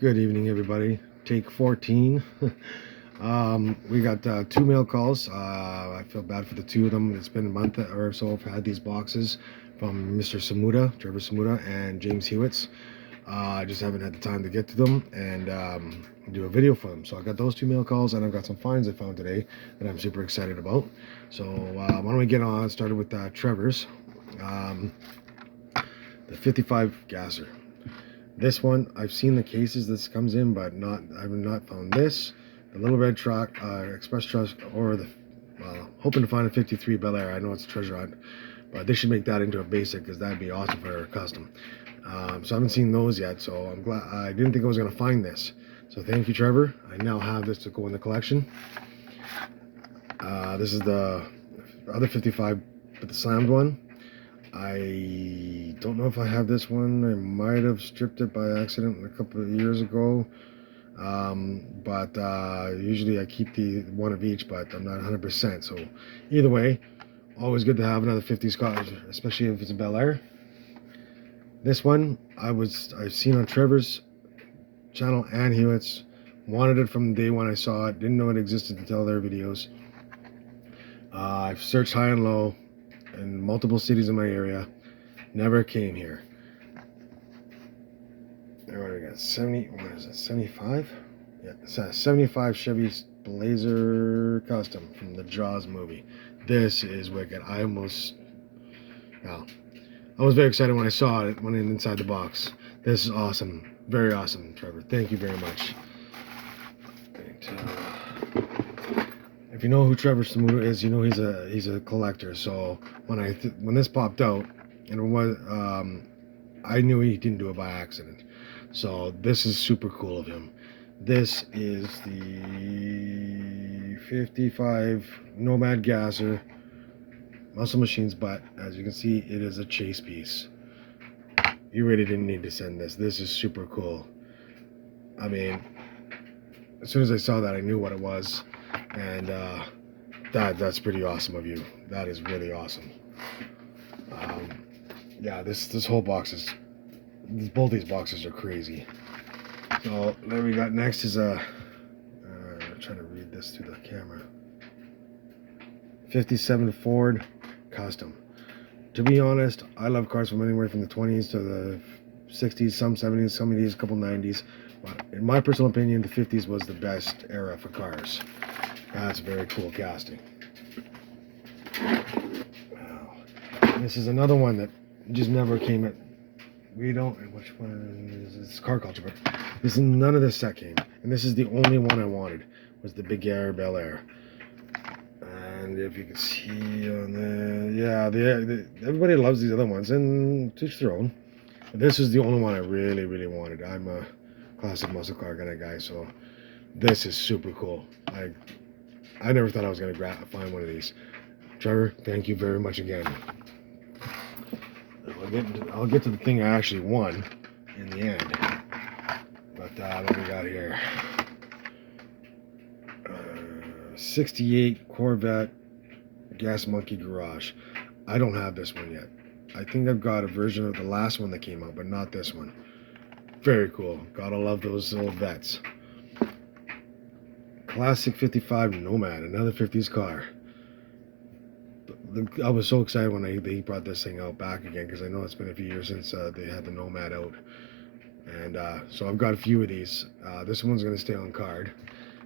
Good evening, everybody. Take 14. We got two mail calls. I feel bad for the two of them. It's been a month or so I've had these boxes from Mr. Samuda, Trevor Samuda, and James Hewittz. I just haven't had the time to get to them and do a video for them. So I got those two mail calls, and I've got some finds I found today that I'm super excited about. So why don't we get on started with Trevor's, the 55 gasser. This one, I've seen the cases this comes in, but I've not found this. The little red truck, express truck, or the hoping to find a 53 Bel Air. I know it's a treasure hunt, but they should make that into a basic because that'd be awesome for a custom. So I haven't seen those yet, so I'm glad. I didn't think I was gonna find this. So thank you, Trevor. I now have this to go in the collection. This is the other 55, but the slammed one. I don't know if I have this one. I might have stripped it by accident a couple of years ago. But usually I keep the one of each, but I'm not 100%. So either way, always good to have another 50 Scotch, especially if it's a Bel Air. This one I've seen on Trevor's channel and Hewitt's. Wanted it from the day when I saw it. Didn't know it existed until their videos. I've searched high and low in multiple cities in my area. Never came here. What do we got? 70. What is it? 75? Yeah, it's a 75 Chevy Blazer Custom from the Jaws movie. This is wicked. I was very excited when I saw it when inside the box. This is awesome. Very awesome, Trevor. Thank you very much. If you know who Trevor Samuda is, you know he's a collector. So when this popped out, and it was I knew he didn't do it by accident. So this is super cool of him. This is the 55 Nomad Gasser Muscle Machines, but as you can see, it is a chase piece. You really didn't need to send this. This is super cool. I mean, as soon as I saw that, I knew what it was, and that's pretty awesome of you. That is really awesome. Yeah, this whole box is. Both these boxes are crazy. So then we got next is I'm trying to read this through the camera. 57 Ford Custom. To be honest, I love cars from anywhere from the 20s to the 60s, some 70s, some of these, a couple 90s. But in my personal opinion, the 50s was the best era for cars. That's very cool casting. Wow. This is another one that just never came at. We don't. Which one is it's car culture? But this is none of this set came, and this is the only one I wanted. Was the Big Air Bel Air. And if you can see on everybody loves these other ones, and to each their own. But this is the only one I really, really wanted. I'm a classic muscle car kind of guy, so this is super cool. I never thought I was gonna find one of these. Trevor, thank you very much again. I'll get to the thing I actually won in the end. But what we got here? 68 Corvette Gas Monkey Garage. I don't have this one yet. I think I've got a version of the last one that came out, but not this one. Very cool. Gotta love those little vets. Classic 55 Nomad, another 50s car. I was so excited when they brought this thing out back again, because I know it's been a few years since they had the Nomad out. And so I've got a few of these. This one's going to stay on card.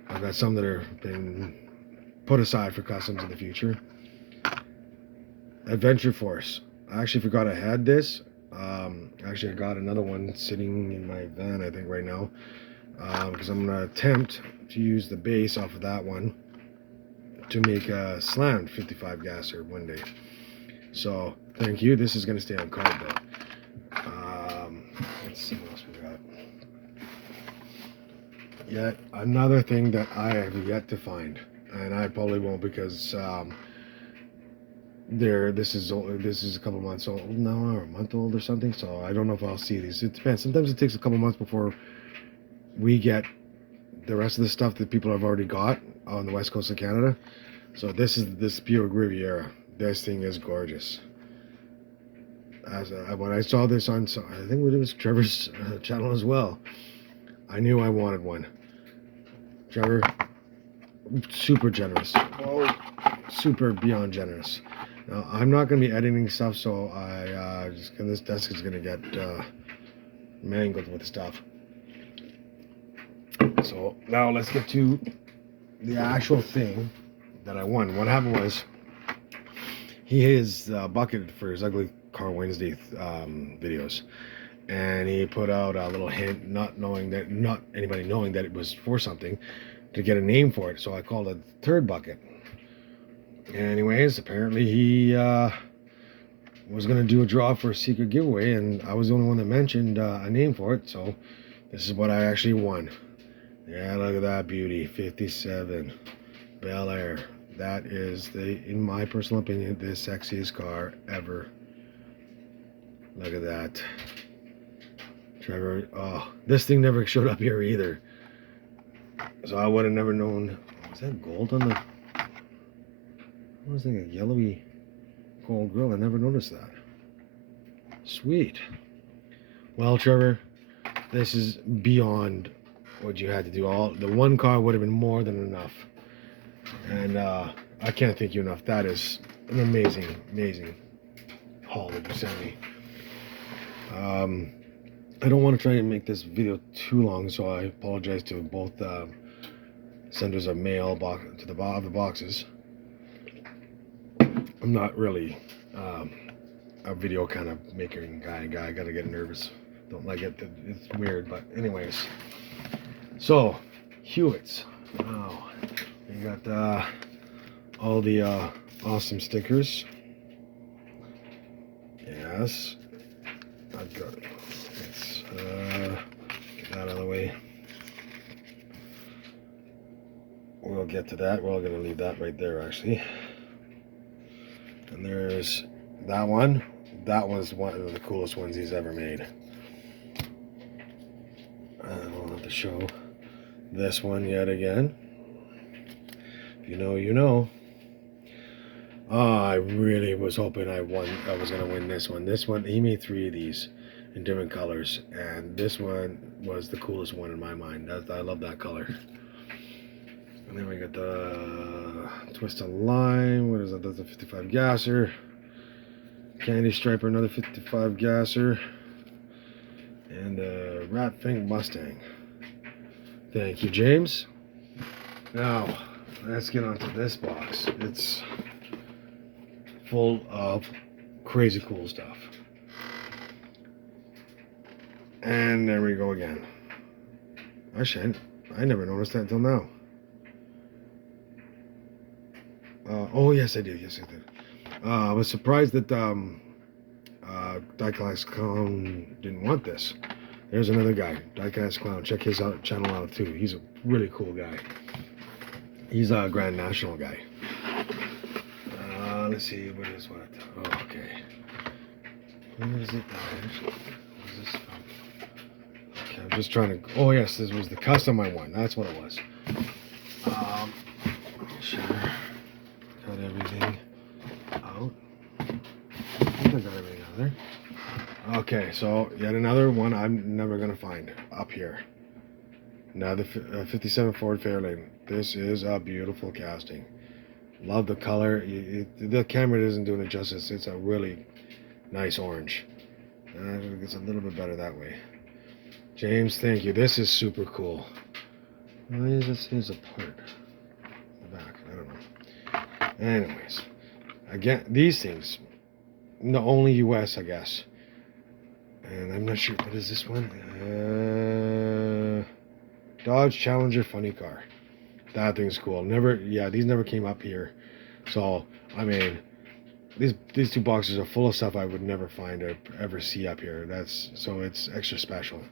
I've got some that are been put aside for customs in the future. Adventure Force. I actually forgot I had this. Actually, I got another one sitting in my van, I think, right now. Because I'm going to attempt to use the base off of that one to make a slammed 55 gasser one day. So thank you. This is going to stay on card though. Let's see what else we got. Yet another thing that I have yet to find, and I probably won't, because this is a couple months old now, or a month old or something. So I don't know if I'll see these. It depends. Sometimes it takes a couple months before we get the rest of the stuff that people have already got on the west coast of Canada. So this pure Riviera. This thing is gorgeous. When I saw this on, I think it was Trevor's channel as well. I knew I wanted one. Trevor, super generous. Oh, super beyond generous. Now, I'm not going to be editing stuff, so this desk is going to get mangled with stuff. So now let's get to the actual thing that I won. What happened was, he has a bucket for his Ugly Car Wednesday videos, and he put out a little hint, not anybody knowing that it was for something, to get a name for it. So I called it the third bucket. Anyways, apparently he was gonna do a draw for a secret giveaway, and I was the only one that mentioned a name for it. So this is what I actually won. Yeah, look at that beauty, 57 Bel Air. That is, in my personal opinion, the sexiest car ever. Look at that. Trevor, oh, this thing never showed up here either. So I would have never known. Was that gold on the... I was thinking yellowy gold grill. I never noticed that. Sweet. Well, Trevor, this is beyond what you had to do. The one car would have been more than enough. And I can't thank you enough. That is an amazing, amazing haul that you sent me. I don't want to try and make this video too long, so I apologize to both senders of mail to the boxes. I'm not really a video kind of making guy. I gotta get nervous. Don't like it. It's weird, but anyways. So, Hewittz. Wow. We got all the awesome stickers. Yes. I've got it. Let's get that out of the way. We'll get to that. We're going to leave that right there, actually. And there's that one. That was one of the coolest ones he's ever made. I'll have to show this one yet again. If you know, you know. I really was hoping I was going to win this one. This one, he made 3 of these in different colors, and this one was the coolest one in my mind. I love that color. And then we got the twist of lime. What is that? That's a 55 gasser. Candy striper, another 55 gasser. And a Rat Fink Mustang. Thank you, James. Now, let's get onto this box. It's full of crazy cool stuff. And there we go again. Actually, I never noticed that until now. Oh, yes, I did. Yes, I did. I was surprised that Diecast Clown didn't want this. There's another guy, Diecast Clown. Check his channel out, too. He's a really cool guy. He's a Grand National guy. Let's see, what is what? Oh, okay. Where is it? What is this from? Okay, I'm just trying to... Oh, yes, this was the custom I won. That's what it was. Sure. Got everything out. I think I got everything out there. Okay, so yet another one I'm never going to find up here. Now the 57 Ford Fairlane. This is a beautiful casting. Love the color. The camera isn't doing it justice. It's a really nice orange. It's a little bit better that way. James, thank you. This is super cool. Why is this his apart? The back, I don't know. Anyways, again, these things, only US, I guess. And I'm not sure, what is this one? Dodge Challenger funny car. That thing's cool. These never came up here. So, I mean, these 2 boxes are full of stuff I would never find or ever see up here. So it's extra special.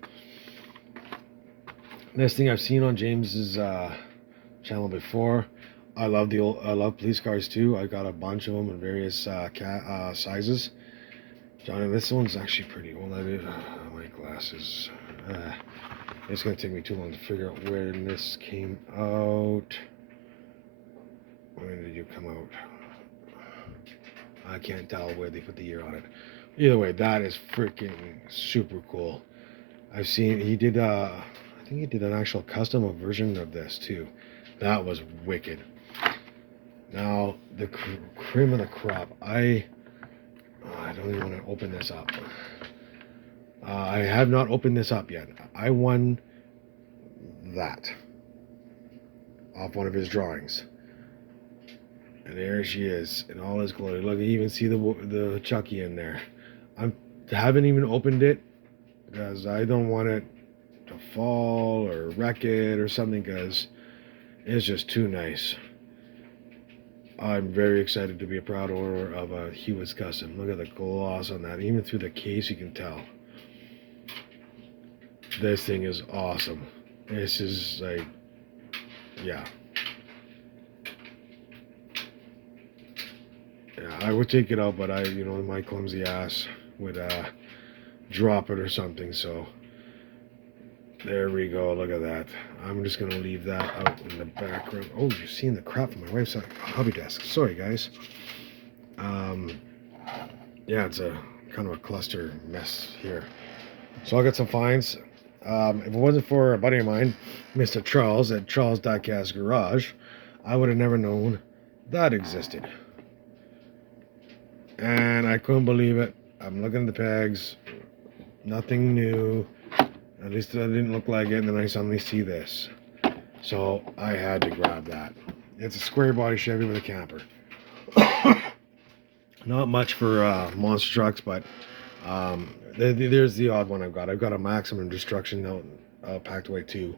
This thing I've seen on James's channel before. I love police cars too. I got a bunch of them in various sizes. Johnny, this one's actually pretty old. My glasses. It's going to take me too long to figure out when this came out. When did you come out? I can't tell where they put the year on it. Either way, that is freaking super cool. I've seen, he did, I think he did an actual custom version of this too. That was wicked. Now the cream of the crop. I don't even want to open this up. I have not opened this up yet. I won that off one of his drawings. And there she is in all his glory. Look, you even see the Chucky in there. I haven't even opened it because I don't want it to fall or wreck it or something, because it's just too nice. I'm very excited to be a proud owner of a Hewittz custom. Look at the gloss on that. Even through the case you can tell. This thing is awesome. This is like, yeah. Yeah, I would take it out, but my clumsy ass would drop it or something. So there we go. Look at that. I'm just gonna leave that out in the background. Oh, you're seeing the crap from my wife's hobby desk. Sorry, guys. Yeah, it's a kind of a cluster mess here. So I'll get some finds. If it wasn't for a buddy of mine, Mr. Charles at Charles Diecast Garage, I would have never known that existed. And I couldn't believe it. I'm looking at the pegs, nothing new. At least it didn't look like it, and then I suddenly see this. So I had to grab that. It's a square body Chevy with a camper. Not much for monster trucks, but there's the odd one I've got. I've got a Maximum Destruction out packed away too.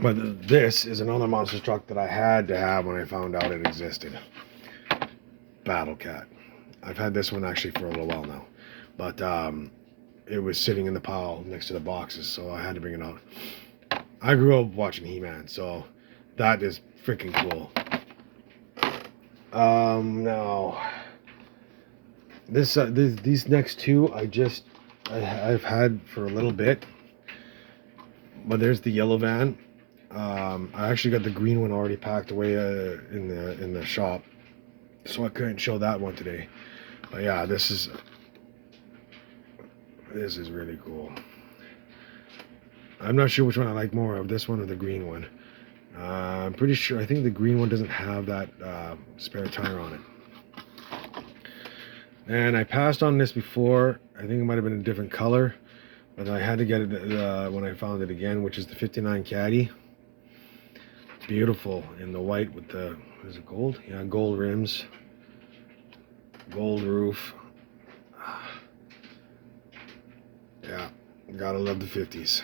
But this is another monster truck that I had to have when I found out it existed. Battle Cat. I've had this one actually for a little while now, but it was sitting in the pile next to the boxes, so I had to bring it out. I grew up watching He-Man, so that is freaking cool. Now these next two I've had for a little bit, but there's the yellow van. I actually got the green one already packed away in the shop, so I couldn't show that one today. But yeah, this is really cool. I'm not sure which one I like more of, this one or the green one. I'm pretty sure, I think the green one doesn't have that spare tire on it. And I passed on this before. I think it might have been a different color, but I had to get it when I found it again, which is the 59 Caddy. Beautiful in the white with the, is it gold? Yeah, gold rims, gold roof. Yeah, gotta love the 50s.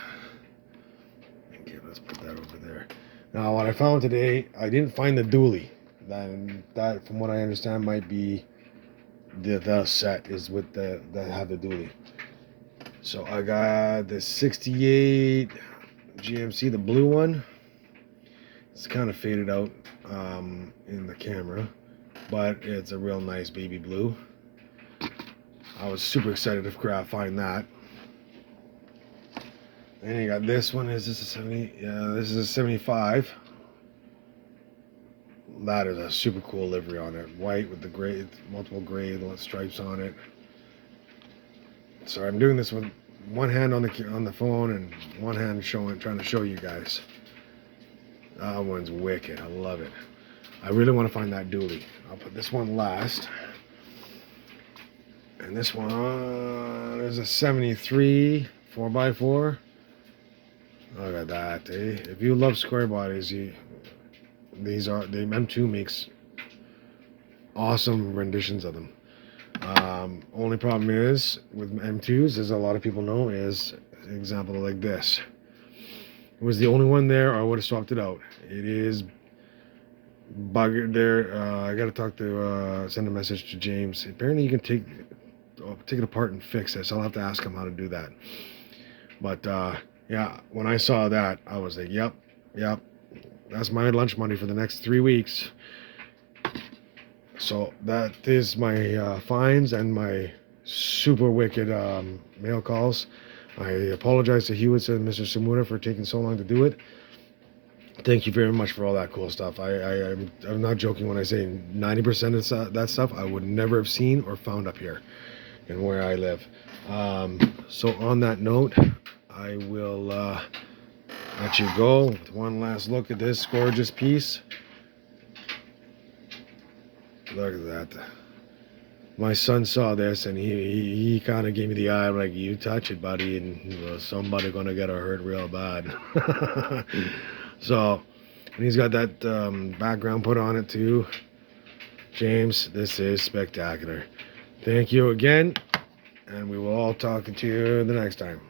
Okay, let's put that over there. Now, what I found today, I didn't find the dually. That, from what I understand, might be the set is with that have the dually. So I got the 68 GMC, the blue one. It's kind of faded out in the camera, but it's a real nice baby blue. I was super excited to find that. And you got this one. Is this a 70? Yeah, this is a 75. That is a super cool livery on it. White with the gray, multiple gray stripes on it. So I'm doing this with one hand on the phone and one hand trying to show you guys. That one's wicked. I love it. I really want to find that dually. I'll put this one last. And this one is a 73 4x4. Look at that, eh? If you love square bodies, the M2 makes awesome renditions of them. Only problem is with M2s, as a lot of people know, is an example like this. It was the only one there, or I would have swapped it out. It is buggered there. I got to talk to send a message to James. Apparently, you can take it apart and fix this. I'll have to ask him how to do that. But yeah, when I saw that, I was like, yep, that's my lunch money for the next 3 weeks. So that is my fines and my super wicked mail calls. I apologize to Hewittz and Mr. Samuda for taking so long to do it. Thank you very much for all that cool stuff. I'm not joking when I say 90% of that stuff I would never have seen or found up here in where I live. So on that note, I will let you go with one last look at this gorgeous piece. Look at that. My son saw this and he kind of gave me the eye like, you touch it, buddy, and somebody gonna get hurt real bad. So, and he's got that background put on it too. James, this is spectacular. Thank you again, and we will all talk to you the next time.